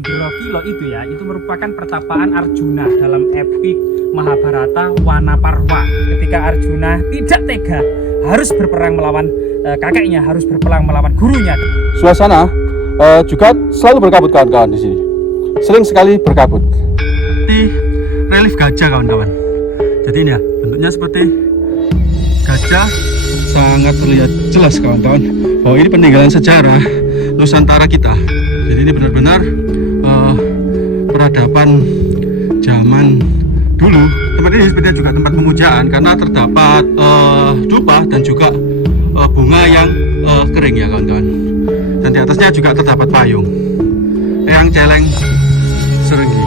Indrakila itu ya, itu merupakan pertapaan Arjuna dalam epik Mahabharata Wanaparwa. Ketika Arjuna tidak tega, harus berperang melawan kakeknya, harus berperang melawan gurunya. Suasana juga selalu berkabut kawan-kawan di sini. Sering sekali berkabut. Di relief gajah kawan-kawan. Jadi ini ya, bentuknya seperti gajah, sangat terlihat jelas kawan-kawan bahwa ini peninggalan sejarah Nusantara kita. Jadi ini benar-benar peradaban zaman dulu. Tempat ini sebenarnya juga tempat pemujaan karena terdapat dupa dan juga bunga yang kering ya kawan-kawan. Dan di atasnya juga terdapat payung yang celeng serenggi.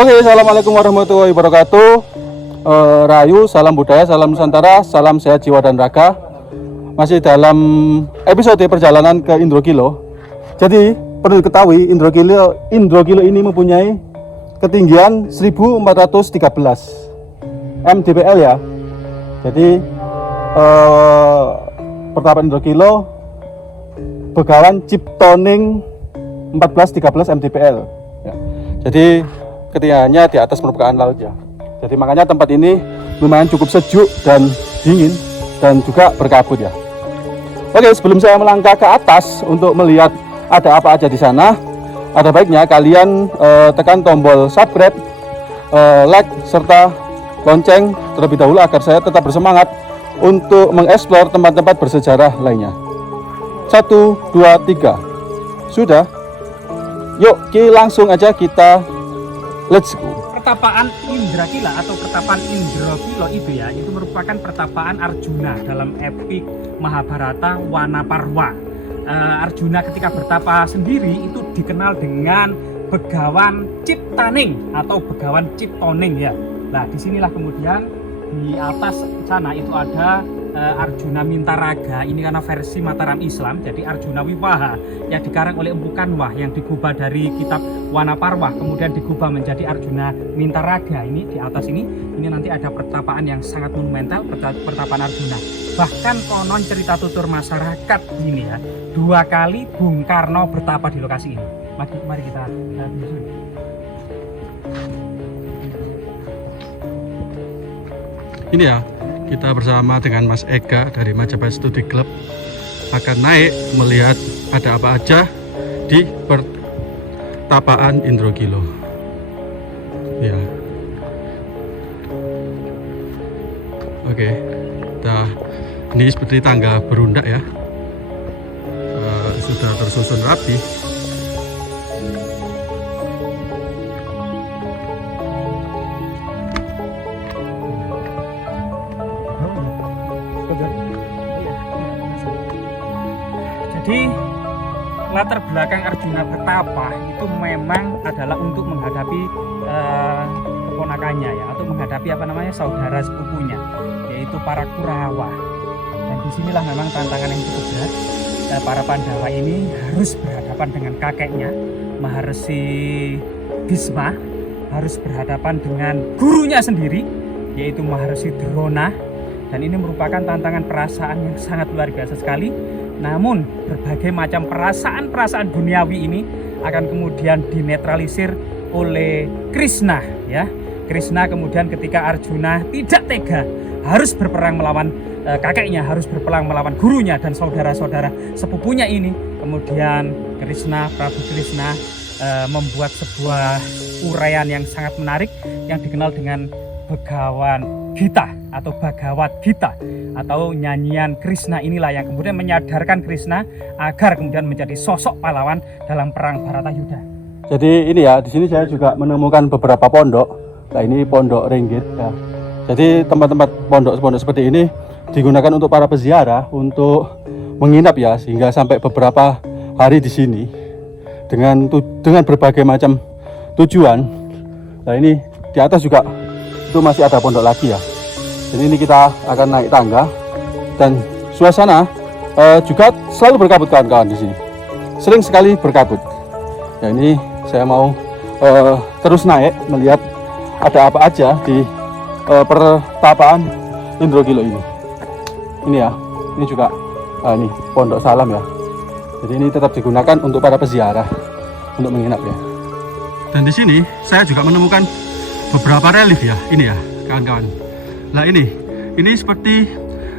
Oke, assalamualaikum warahmatullahi wabarakatuh. Rahayu, salam budaya, salam Nusantara, salam sehat jiwa dan raga. Masih dalam episode perjalanan ke Indrakila. Jadi perlu diketahui Indrakila ini mempunyai ketinggian 1413 mdpl ya. Jadi pertapaan Indrakila Begawan Ciptoning 1413 mdpl ya. Jadi ketinggiannya di atas permukaan laut ya. Jadi makanya tempat ini lumayan cukup sejuk dan dingin dan juga berkabut ya. Oke, sebelum saya melangkah ke atas untuk melihat ada apa aja di sana, ada baiknya kalian tekan tombol subscribe, like serta lonceng terlebih dahulu agar saya tetap bersemangat untuk mengeksplor tempat-tempat bersejarah lainnya. 1, 2, 3. Sudah. Yuk, langsung aja kita let's go. Pertapaan Indrakila atau pertapaan Indrakila itu ya, itu merupakan pertapaan Arjuna dalam epik Mahabharata Wanaparwa. Arjuna ketika bertapa sendiri itu dikenal dengan Begawan Ciptaning atau Begawan Ciptoning ya. Nah, disinilah kemudian di atas sana itu ada Arjuna Mintaraga. Ini karena versi Mataram Islam, jadi Arjuna Wiwaha yang dikarang oleh Empu Kanwah yang digubah dari kitab Wanaparwa kemudian digubah menjadi Arjuna Mintaraga. Ini di atas ini nanti ada pertapaan yang sangat monumental, pertapaan Arjuna. Bahkan konon cerita tutur masyarakat ini ya, 2 kali Bung Karno bertapa di lokasi ini. Mari kita menyusuri. Ini ya, kita bersama dengan Mas Ega dari Majapahit Studi Club akan naik melihat ada apa aja di pertapaan Indrakila. Ya. Oke. Ini seperti tangga berundak ya. Sudah tersusun rapi. Jadi latar belakang Arjuna bertapa itu memang adalah untuk menghadapi keponakannya ya, atau menghadapi saudara sepupunya, yaitu para Kurawa. Dan disinilah memang tantangan yang cukup berat. Para Pandawa ini harus berhadapan dengan kakeknya Maharsi Bhisma, harus berhadapan dengan gurunya sendiri yaitu Maharsi Drona. Dan ini merupakan tantangan perasaan yang sangat luar biasa sekali. Namun berbagai macam perasaan duniawi ini akan kemudian dinetralisir oleh Krishna ya. Krishna kemudian ketika Arjuna tidak tega, harus berperang melawan kakeknya, harus berperang melawan gurunya dan saudara-saudara sepupunya ini. Kemudian Prabu Krishna membuat sebuah uraian yang sangat menarik yang dikenal dengan Begawan Gita atau Bhagavad Gita atau nyanyian Krishna. Inilah yang kemudian menyadarkan Krishna agar kemudian menjadi sosok pahlawan dalam perang Bharatayuddha. Jadi ini ya, di sini saya juga menemukan beberapa pondok. Nah, ini pondok Ringgit ya. Jadi tempat-tempat pondok seperti ini digunakan untuk para peziarah untuk menginap ya, sehingga sampai beberapa hari di sini dengan berbagai macam tujuan. Nah, ini di atas juga itu masih ada pondok lagi ya. Jadi ini kita akan naik tangga dan suasana juga selalu berkabut kawan-kawan di sini. Sering sekali berkabut. Ya ini saya mau terus naik melihat ada apa aja di pertapaan Indrogilo ini. Ini ya, ini juga ini Pondok Salam ya. Jadi ini tetap digunakan untuk para peziarah untuk menginap ya. Dan di sini saya juga menemukan beberapa relief ya, ini ya kawan-kawan. Nah ini seperti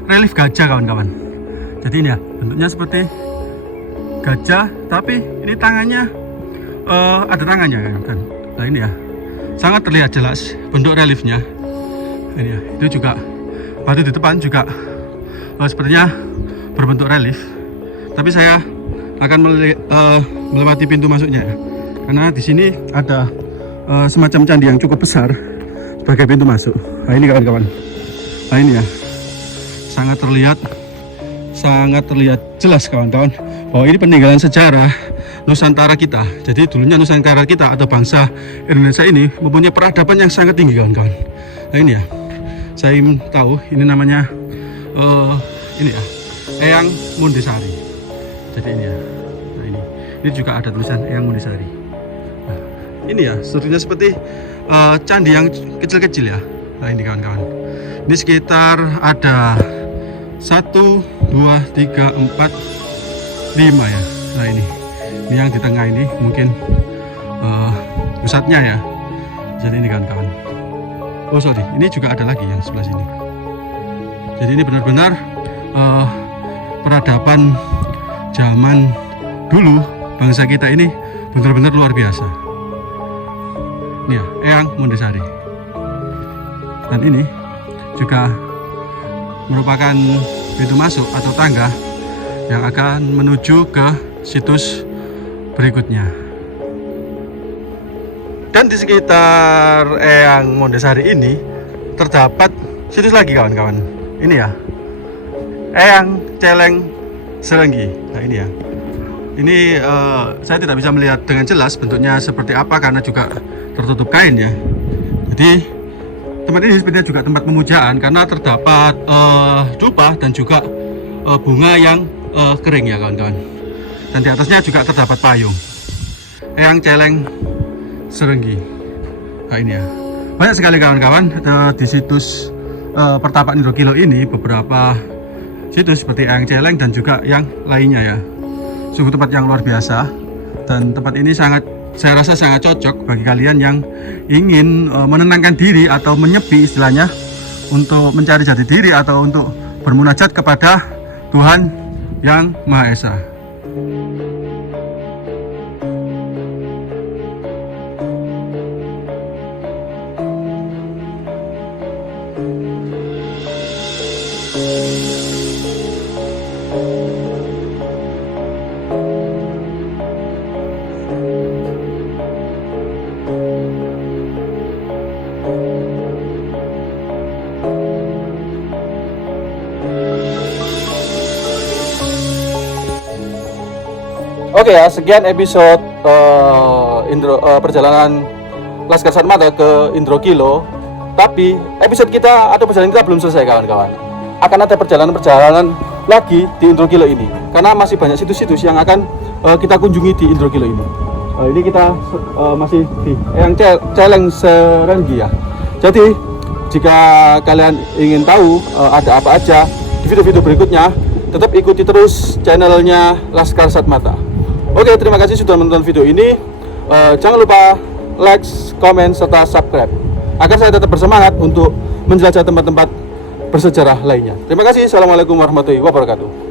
relief gajah kawan-kawan. Jadi ini ya bentuknya seperti gajah, tapi ini tangannya ada tangannya kan. Nah ini ya sangat terlihat jelas bentuk reliefnya. Ini ya, itu juga batu di depan juga sepertinya berbentuk relief. Tapi saya akan melewati pintu masuknya ya. Karena di sini ada semacam candi yang cukup besar sebagai pintu masuk. Nah ini kawan-kawan. Nah ini ya sangat terlihat jelas kawan-kawan bahwa ini peninggalan sejarah Nusantara kita. Jadi dulunya Nusantara kita atau bangsa Indonesia ini mempunyai peradaban yang sangat tinggi kawan-kawan. Nah ini ya, saya ingin tahu ini namanya ini ya Eyang Mundisari. Jadi ini ya, nah ini juga ada tulisan Eyang Mundisari. Nah, ini ya strukturnya seperti candi yang kecil-kecil ya. Nah ini kawan-kawan, ini sekitar ada 1, 2, 3, 4, 5 ya. Nah ini yang di tengah ini mungkin pusatnya ya. Jadi ini kawan-kawan. Oh sorry, ini juga ada lagi yang sebelah sini. Jadi ini benar-benar peradaban zaman dulu bangsa kita ini benar-benar luar biasa. Ini ya, Eyang Mundisari. Dan ini juga merupakan pintu masuk atau tangga yang akan menuju ke situs berikutnya. Dan di sekitar Eyang Mundisari ini terdapat situs lagi kawan-kawan. Ini ya, Eyang Celeng Serenggi. Nah ini ya, ini saya tidak bisa melihat dengan jelas bentuknya seperti apa karena juga tertutup kain ya. Jadi tempat ini sebenarnya juga tempat pemujaan karena terdapat dupa dan juga bunga yang kering ya kawan-kawan. Dan di atasnya juga terdapat payung. Eyang Celeng Serenggi. Nah ini ya, banyak sekali kawan-kawan di situs pertapaan Indrogilo ini, beberapa situs seperti Eyang Celeng dan juga yang lainnya ya. Sungguh tempat yang luar biasa, dan tempat ini saya rasa sangat cocok bagi kalian yang ingin menenangkan diri atau menyepi istilahnya, untuk mencari jati diri atau untuk bermunajat kepada Tuhan Yang Maha Esa. Oke ya, sekian episode perjalanan Laskar Satmata ke Indrogilo. Tapi episode kita atau perjalanan kita belum selesai kawan-kawan. Akan ada perjalanan-perjalanan lagi di Indrogilo ini, karena masih banyak situs-situs yang akan kita kunjungi di Indrogilo ini. Ini kita masih di Eyang Celeng Serenggi ya. Jadi jika kalian ingin tahu ada apa aja di video-video berikutnya, tetap ikuti terus channelnya Laskar Satmata. Oke, terima kasih sudah menonton video ini. Jangan lupa like, comment, serta subscribe agar saya tetap bersemangat untuk menjelajah tempat-tempat bersejarah lainnya. Terima kasih. Assalamualaikum warahmatullahi wabarakatuh.